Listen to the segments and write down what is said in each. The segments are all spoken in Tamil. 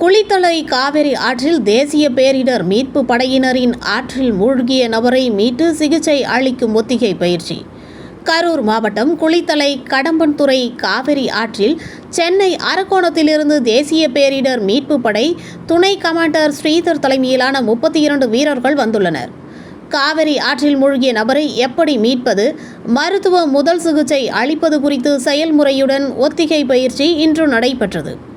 குளித்தலை காவிரி ஆற்றில் தேசிய பேரிடர் மீட்பு படையினரின் ஆற்றில் மூழ்கிய நபரை மீட்டு சிகிச்சை அளிக்கும் ஒத்திகை பயிற்சி. கரூர் மாவட்டம் குளித்தலை கடம்பன்துறை காவிரி ஆற்றில் சென்னை அரக்கோணத்திலிருந்து தேசிய பேரிடர் மீட்பு படை துணை கமாண்டர் ஸ்ரீதர் தலைமையிலான முப்பத்தி இரண்டு வீரர்கள் வந்துள்ளனர். காவிரி ஆற்றில் மூழ்கிய நபரை எப்படி மீட்பது மருத்துவ முதல் சிகிச்சை அளிப்பது குறித்து செயல்முறையுடன் ஒத்திகை பயிற்சி இன்று நடைபெற்றது.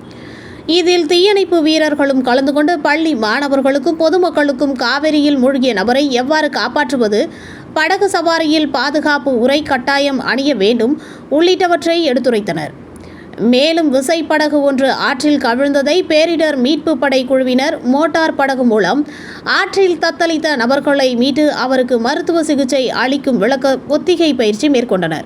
இதில் தீயணைப்பு வீரர்களும் கலந்து கொண்டு பள்ளி மாணவர்களுக்கும் பொதுமக்களுக்கும் காவிரியில் மூழ்கிய நபரை எவ்வாறு காப்பாற்றுவது? படகு சவாரியில் பாதுகாப்பு உரை கட்டாயம் அணிய வேண்டும் உள்ளிட்டவற்றை எடுத்துரைத்தனர். மேலும் விசைப்படகு ஒன்று ஆற்றில் கவிழ்ந்ததை பேரிடர் மீட்பு படை குழுவினர் மோட்டார் படகு மூலம் ஆற்றில் தத்தளித்த நபர்களை மீட்டு அவருக்கு மருத்துவ சிகிச்சை அளிக்கும் விளக்க ஒத்திகை பயிற்சி மேற்கொண்டனர்.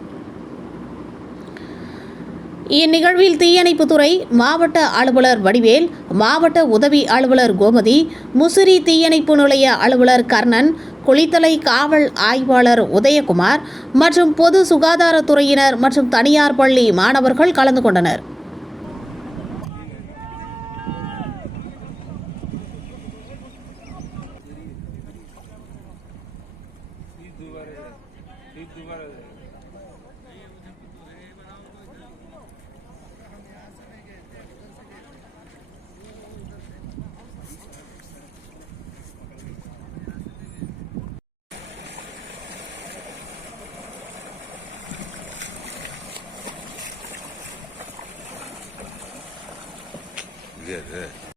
இந்நிகழ்வில் தீயணைப்புத்துறை மாவட்ட அலுவலர் வடிவேல் மாவட்ட உதவி அலுவலர் கோமதி முசிறி தீயணைப்பு நிலைய அலுவலர் கர்ணன் குளித்தலை காவல் ஆய்வாளர் உதயகுமார் மற்றும் பொது சுகாதாரத்துறையினர் மற்றும் தனியார் பள்ளி மாணவர்கள் கலந்து கொண்டனர். இது சைடு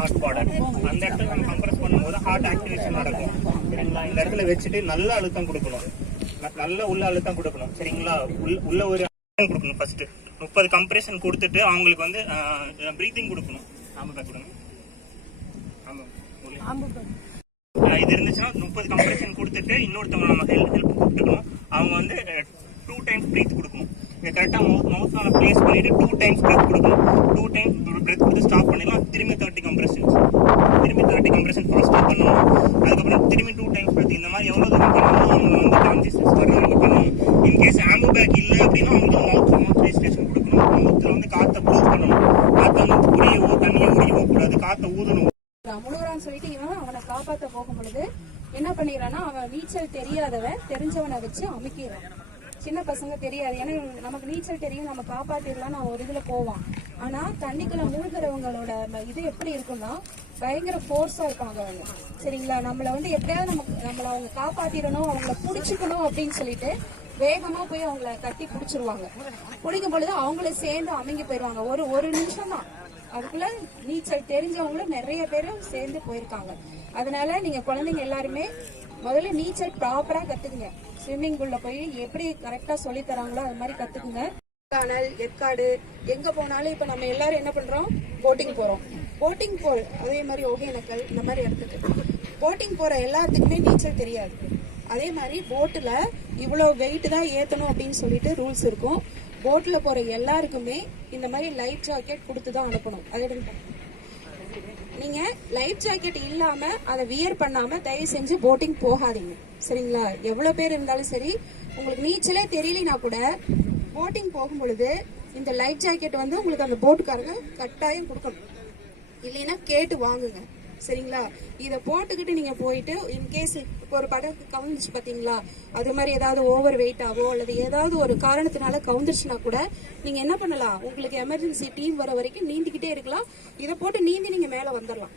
ஹார்ட் பார்டர் அந்த இடத்துல நம்ம கம்ப்ரஸ் பண்ணும்போது ஹார்ட் ஆக்டிவேஷன் நடக்கும். சரிங்களா? இந்த இடத்துல வச்சுட்டு நல்ல அழுத்தம் கொடுக்கணும். நல்ல உள்ள அழுத்தம் கொடுக்கணும். சரிங்களா? உள்ள- ஒரு அழுத்தம் கொடுக்கணும் ஃபர்ஸ்ட் முப்பது கம்ப்ரெஷன் கொடுத்துட்டு அவங்களுக்கு வந்து ப்ரீத்திங் கொடுக்கணும். ஆமாம் கொடுங்க. ஆமாம் இது இருந்துச்சுன்னா முப்பது கம்ப்ரெஷன் கொடுத்துட்டு இன்னொருத்தவங்க நம்ம ஹெல்ப் ஹெல்ப் கொடுத்துக்கணும். அவங்க வந்து டூ டைம்ஸ் ப்ரீத் கொடுக்கணும். இங்கே கரெக்டாக மவுத் மவுத் மேலே ப்ளேஸ் பண்ணிட்டு டூ டைம்ஸ் பிரெத் கொடுக்கணும். டூ டைம்ஸ் பிரெத் கொடுத்து ஸ்டாப் பண்ணிடலாம் திரும்பி தேர்ட்டி கம்ப்ரெஷன்ஸ் திரும்பி தேர்ட்டி கம்ப்ரெஷன் ஃபாஸ்ட்டாக பண்ணணும். அதுக்கப்புறம் திரும்பி டூ டைம்ஸ் பிரெத் இந்த மாதிரி எவ்வளோ தூரம் பண்ணணும் அவங்க வந்து கான்சியஸ்னஸ் வரையும் அவங்க பண்ணணும். இன்கேஸ் ஆம்பு பேக் இல்லை அப்படின்னா அவங்களுக்கு மவுத் மவுத் ரெஜிஸ்ட்ரேஷன் கொடுக்கணும். மவுத்தில் வந்து காற்றை ப்ளோ பண்ணணும். காற்றை வந்து உரியவோ தண்ணியை உரியவோ கூடாது. காற்றை ஊதணும். முழுகிறான்னு சொல்லிட்டு இவன் அவனை காப்பாற்ற போகும் பொழுது என்ன பண்ணிடுறான்னா அவன் நீச்சல் தெரியாதவன் தெரிஞ்சவனை வச்சு அமுக்கிடுறான். சின்ன பசங்க தெரியாது. ஏன்னா நமக்கு நீச்சல் தெரியும் நம்ம காப்பாத்திடலாம் நான் ஒரு இதுல போவான் ஆனா தண்ணிக்குள்ள மூழ்கிறவங்களோட ம- இது எப்படி இருக்கும்னா பயங்கர ஃபோர்ஸா இருப்பாங்க அவங்க. சரிங்களா? நம்மள வந்து எப்படியாவது நமக்கு நம்மள அவங்க காப்பாத்திடணும் அவங்கள புடிச்சுக்கணும் அப்படின்னு சொல்லிட்டு வேகமா போய் அவங்கள கட்டி புடிச்சிருவாங்க. பிடிக்கும் பொழுது அவங்கள சேர்ந்து அமைங்கி போயிருவாங்க. ஒரு ஒரு நிமிஷம் தான். அதுக்குள்ள நீச்சல் தெரிஞ்சவங்களும் நிறைய பேரும் சேர்ந்து போயிருக்காங்க. அதனால நீங்க குழந்தைங்க எல்லாருமே முதல்ல நீச்சல் ப்ராப்பரா கத்துக்குங்க. ஸ்விம்மிங் பூல்ல போய் எப்படி கரெக்டா சொல்லி தராங்களோ அது மாதிரி கத்துக்குங்க. கானல் ஏற்காடு எங்க போனாலும் இப்ப நம்ம எல்லாரும் என்ன பண்றோம்? போட்டிங் போறோம். போட்டிங் போல் அதே மாதிரி ஒகேனக்கல் இந்த மாதிரி இடத்துக்கு போட்டிங் போற எல்லாத்துக்குமே நீச்சல் தெரியாது. அதே மாதிரி போட்டில் இவ்வளோ வெயிட் தான் ஏற்றணும் அப்படின்னு சொல்லிட்டு ரூல்ஸ் இருக்கும். போட்டில் போகிற எல்லாருக்குமே இந்த மாதிரி லைஃப் ஜாக்கெட் கொடுத்து தான் அனுப்பணும். அது நீங்க லைஃப் ஜாக்கெட் இல்லாம அதை வியர் பண்ணாம தயவு செஞ்சு போட்டிங் போகாதீங்க. சரிங்களா? எவ்வளவு பேர் இருந்தாலும் சரி உங்களுக்கு நீச்சலே தெரியலனா கூட போட்டிங் போகும் பொழுது இந்த லைஃப் ஜாக்கெட் வந்து உங்களுக்கு அந்த போட்டுக்காரங்க கட்டாயம் கொடுக்கணும். இல்லைன்னா கேட்டு வாங்குங்க. சரிங்களா? இதை போட்டுக்கிட்டு நீங்க போயிட்டு இன்கேஸ் இப்போ ஒரு படகு கவுந்துச்சு பாத்தீங்களா? அது மாதிரி ஏதாவது ஓவர் வெயிட்டாவோ அல்லது ஏதாவது ஒரு காரணத்தினால கவுந்துருச்சுன்னா கூட நீங்க என்ன பண்ணலாம்? உங்களுக்கு எமர்ஜென்சி டீம் வர வரைக்கும் நீந்திக்கிட்டே இருக்கலாம். இதை போட்டு நீந்தி நீங்க மேல வந்துடலாம்